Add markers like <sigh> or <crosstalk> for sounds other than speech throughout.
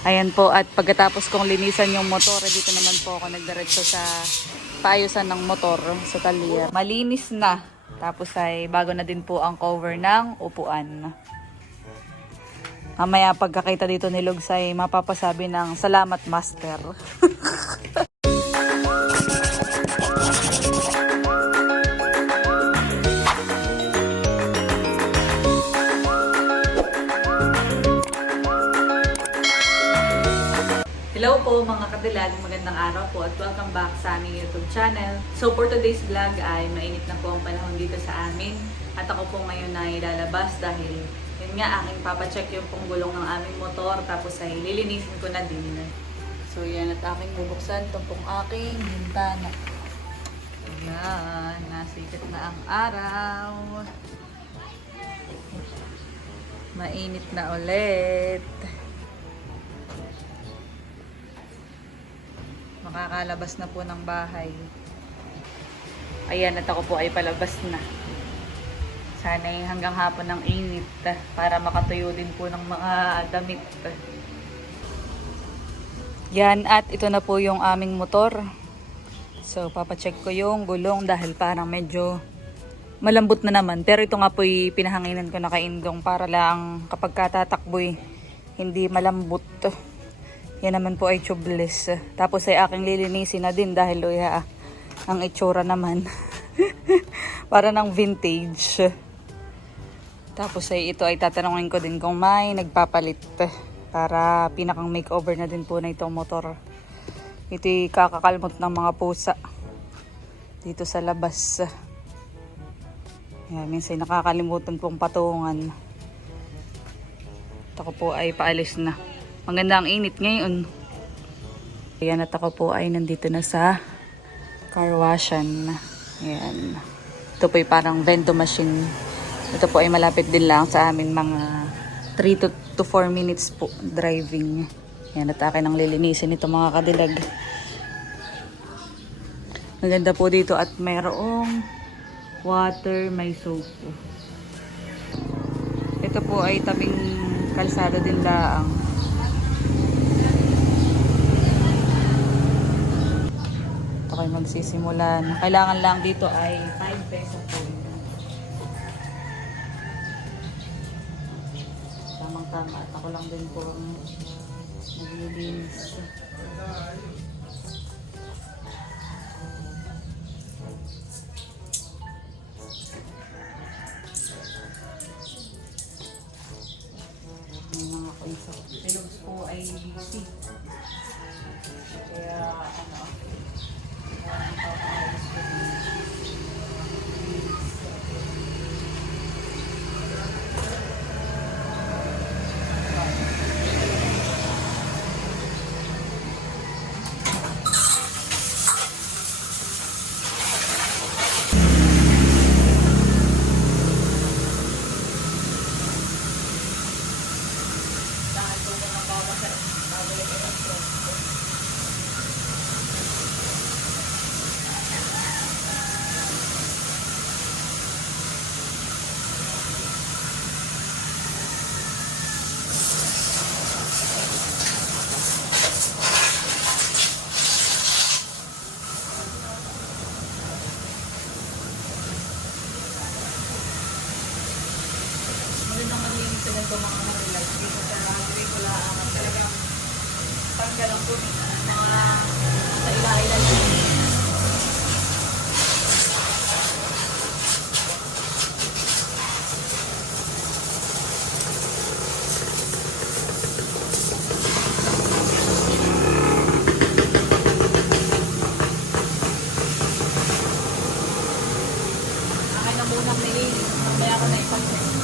Ayan po, at pagkatapos kong linisan yung motor, dito naman po ako nagdiretso sa paayusan ng motor sa talyer. Malinis na. Tapos ay bago na din po ang cover ng upuan. Mamaya pagkakita dito ni Lugs ay mapapasabi ng salamat master. <laughs> Hello po mga kadilag, magandang araw po at welcome back sa aming YouTube channel. So for today's vlog ay mainit na po ang panahon dito sa amin at ako po ngayon ay lalabas dahil yun nga aking papacheck yung pong gulong ng aming motor tapos ay lilinisin ko na din. So yan at aking bubuksan itong pong aking bintana. Ayan, nasikat na ang araw. Mainit na ulit. Makakalabas na po ng bahay. Ayan, at ako po ay palabas na. Sana hanggang hapon ng init para makatuyo din po ng mga damit. Yan, at ito na po yung aming motor. So, papacheck ko yung gulong dahil parang medyo malambot na naman. Pero ito nga po pinahanginan ko na kaindong para lang kapag katatakboy, hindi malambot. Yan naman po ay tubeless. Tapos ay aking lilinisin na din dahil uya, ang itsura naman. <laughs> Para ng vintage. Tapos ay ito ay tatanungin ko din kung may nagpapalit. Para pinakang makeover na din po na itong motor. Ito'y kakakalmot ng mga pusa. Dito sa labas. Yan, minsan nakakalimutan pong patungan. Ito ko po ay paalis na. Maganda ang init ngayon. Ayan at ako po ay nandito na sa car washan. Ayan. Ito po ay parang vento machine. Ito po ay malapit din lang sa amin mga 3 to, to 4 minutes po driving. Ayan at akin ang lilinisin ito mga kadilag. Maganda po dito at mayroong water, may soap. Ito po ay tabing kalsada din laang. Kayo magsisimulan. Kailangan lang dito ay 5 pesos po. Tamang tama at ako lang din po naglilinis. Pilogs po ay C. Kaya ano, magandang mga kanilag dito sa Agri wala ang talagang tanggalan po ng mga sa ila-ila Akin na munang nilinis. Mamaya ako na ipag-check.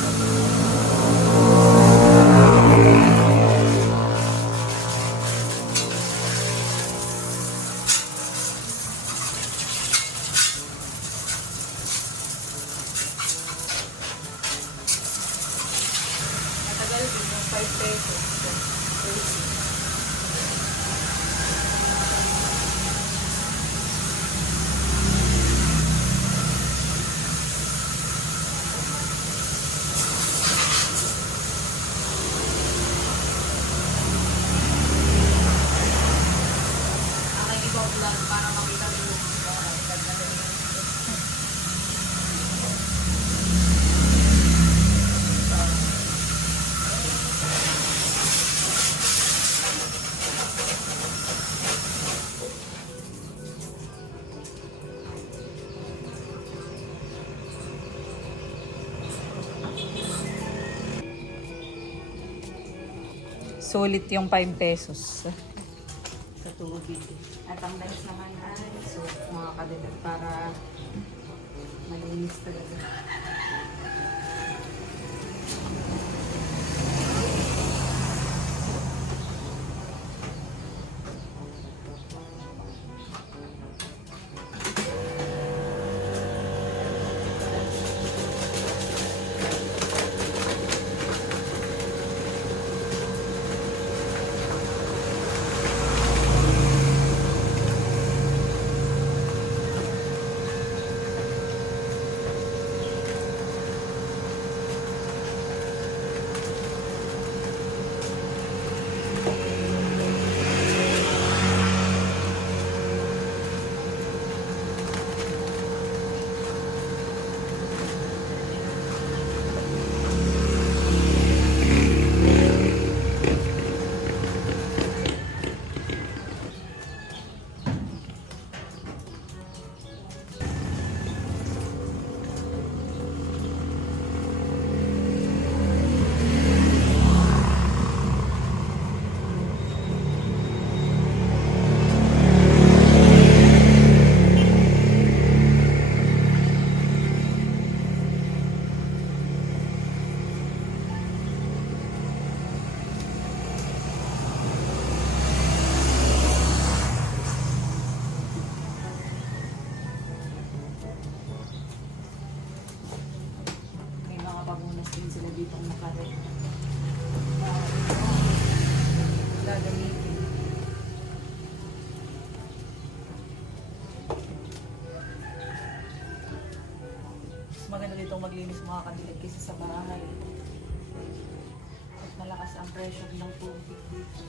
Sulit yung 5 pesos sa tubig. At ang next naman ay so mga kadilag para malinis talaga. Maganda dito maglinis mga kadilag kaysa sa bahay. At malakas ang pressure ng tubig dito.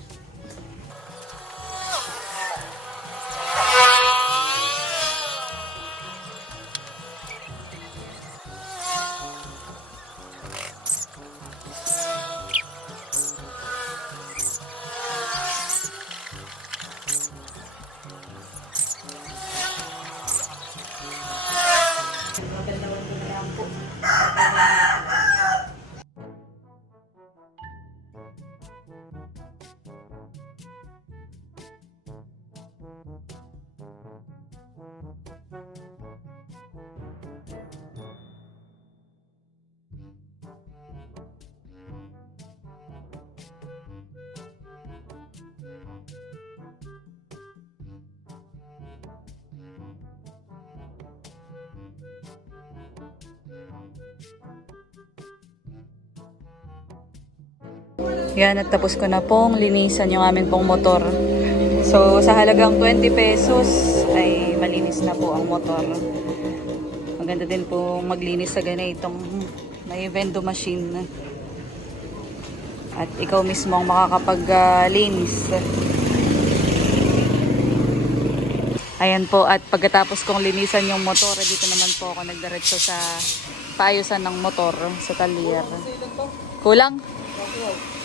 Yan, at tapos ko na pong linisan yung amin pong motor. So, sa halagang 20 pesos ay malinis na po ang motor. Maganda din po maglinis sa ganitong may vendo machine. At ikaw mismo ang makakapag-linis. Ayan po, at pagkatapos kong linisan yung motor, dito naman po ako nagdiretso sa paayusan ng motor sa talier. Kulang? Kulang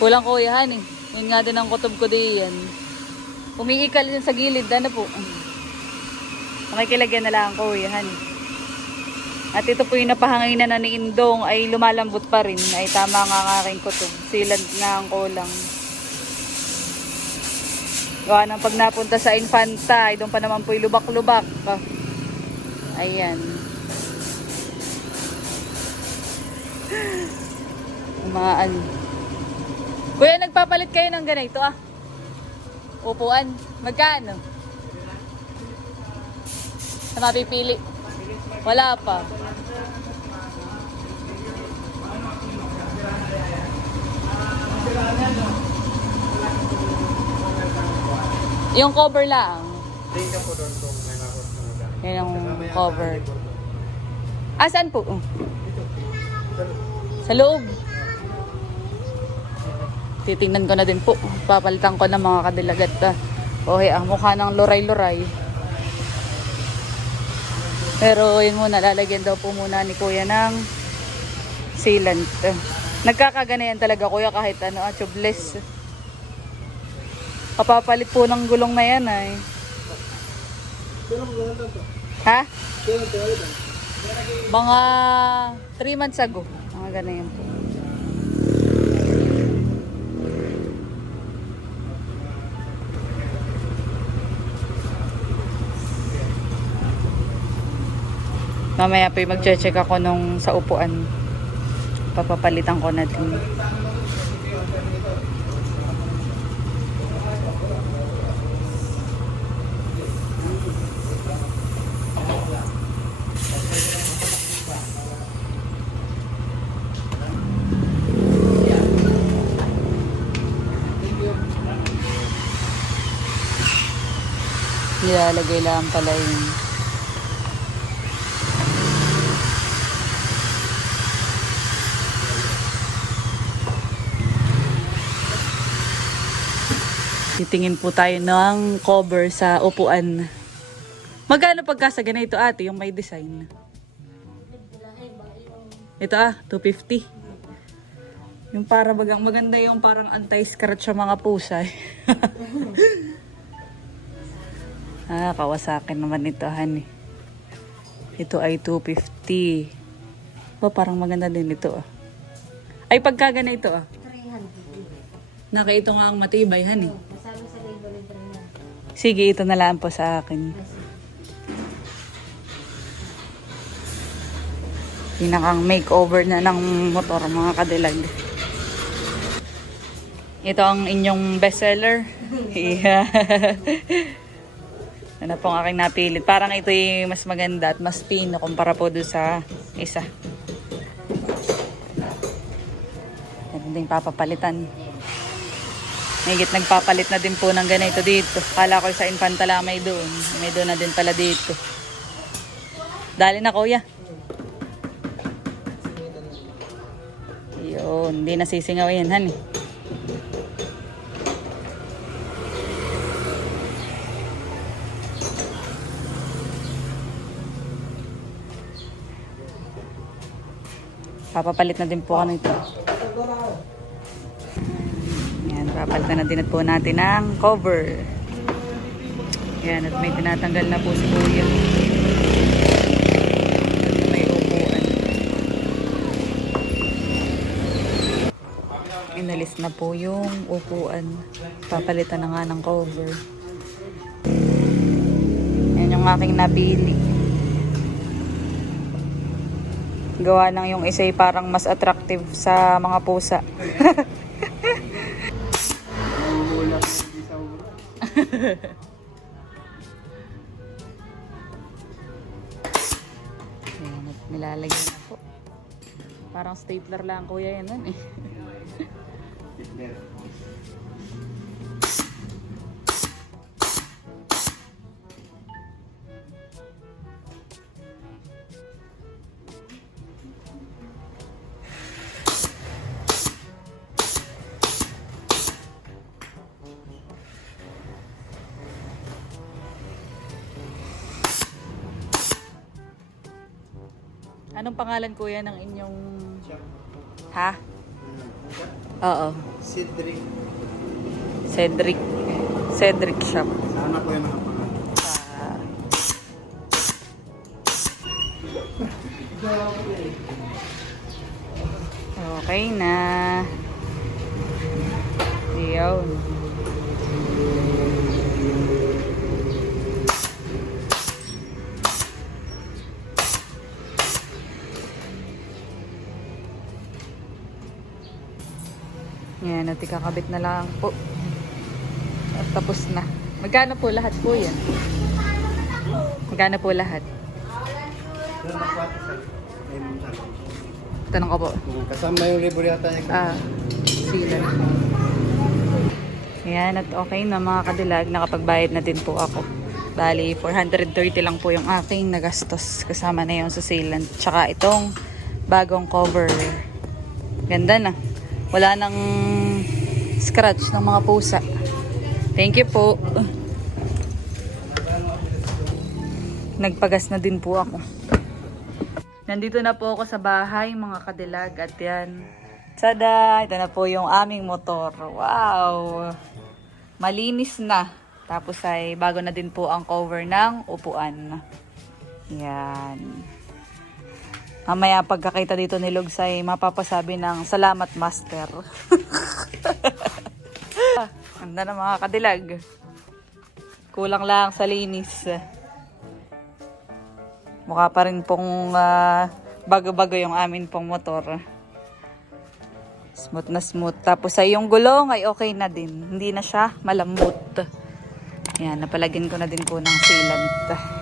ko yan eh. Yun nga din ang kutob ko di yan. Umiikal din sa gilid, ano po. Makikilagyan na lang ko yan. At ito po yung napahanginan na ni Indong ay lumalambot pa rin. Ay tama nga ang aking kutob. Silant nga ang kulang. Gawa ng pag napunta sa Infanta, ay doon pa naman po lubak-lubak. Ah. Ayan. Umaan. Kuya, nagpapalit kayo ng ganito ah. Upuan. Magkano? Sa mapipili. Wala pa. Yung cover lang. Yan yung cover. Asan po? Sa loob. Titingnan ko na din po. Papalitan ko ng mga kadilagat. Ah. Okay, ang mukha ng loray-loray. Pero yun muna, lalagyan daw po muna ni kuya ng sealant. Nagkakaganayan talaga kuya kahit ano, ah, tubeless. Kapapalit po ng gulong na yan ay. Ha? Mga 3 months ago. Mga ganyan po. Mamaya pa mag-check ako nung sa upuan. Papapalitan ko na din. Nilalagay lang pala yun. Titingin po tayo ng cover sa upuan. Magkano pagka sa ganito ate, yung may design? Ito ah, 250. Yung para bagang maganda yung parang anti-scratch sa mga pusa. eh. <laughs> ah, kawasakin naman ito, honey. Ito ay 250. Oh, parang maganda din ito ah. Ay, pagka ganito ah. 300. Nakaito nga ang matibay, honey. Sige, ito na lang po sa akin. Pinakang makeover na ng motor, mga kadilag. Ito ang inyong bestseller. <laughs> Yeah. <laughs> ano pong aking napilit. Parang ito yung mas maganda at mas pino kumpara po doon sa isa. Ito din papapalitan. Higit nagpapalit na din po ng ganito dito. Kala ko sa Infantala may doon. May doon na din pala dito. Dali na kuya. Yun, hindi nasisingaw yan, han. Papapalit na din po ako nito. Papalitan na din po natin ang cover. Yan, at may tinatanggal na po si Kuya. May upuan. Inalis na po yung upuan. Papalitan na nga ng cover. Yan yung aking nabili. Gawa ng yung isa parang mas attractive sa mga pusa. <laughs> Ayan, nilalagyan na po. Parang stapler lang kuya yan nun eh. Anong pangalan kuya ng inyong... Ha? Oo. Cedric. Cedric. Cedric Shop. Sana po yung nakapangalan. Ah. Okay na. Yan, at ikakabit na lang po. At tapos na. Magkano po lahat po yan? Magkano po lahat? Tanong ko po. Kasama yung libo yata niya. Ah, sila. Ayan, at okay na mga kadilag. Nakapagbayad na din po ako. Bali, 430 lang po yung aking nagastos. Kasama na yung sa sealant. Tsaka itong bagong cover. Ganda na. Wala nang scratch ng mga pusa. Thank you po. Nagpagas na din po ako. Nandito na po ako sa bahay, mga kadilag. At yan. Tada! Ito na po yung aming motor. Wow! Malinis na. Tapos ay bago na din po ang cover ng upuan. Yan. Mamaya pagkakita dito ni Lugsay, mapapasabi ng salamat master. <laughs> Ganda na mga kadilag. Kulang lang sa linis. Mukha pa rin pong ah, bago-bago yung amin pong motor. Smooth na smooth. Tapos ay yung gulong ay okay na din. Hindi na siya malambot. Yan, napalagyan ko na din po ng sealant.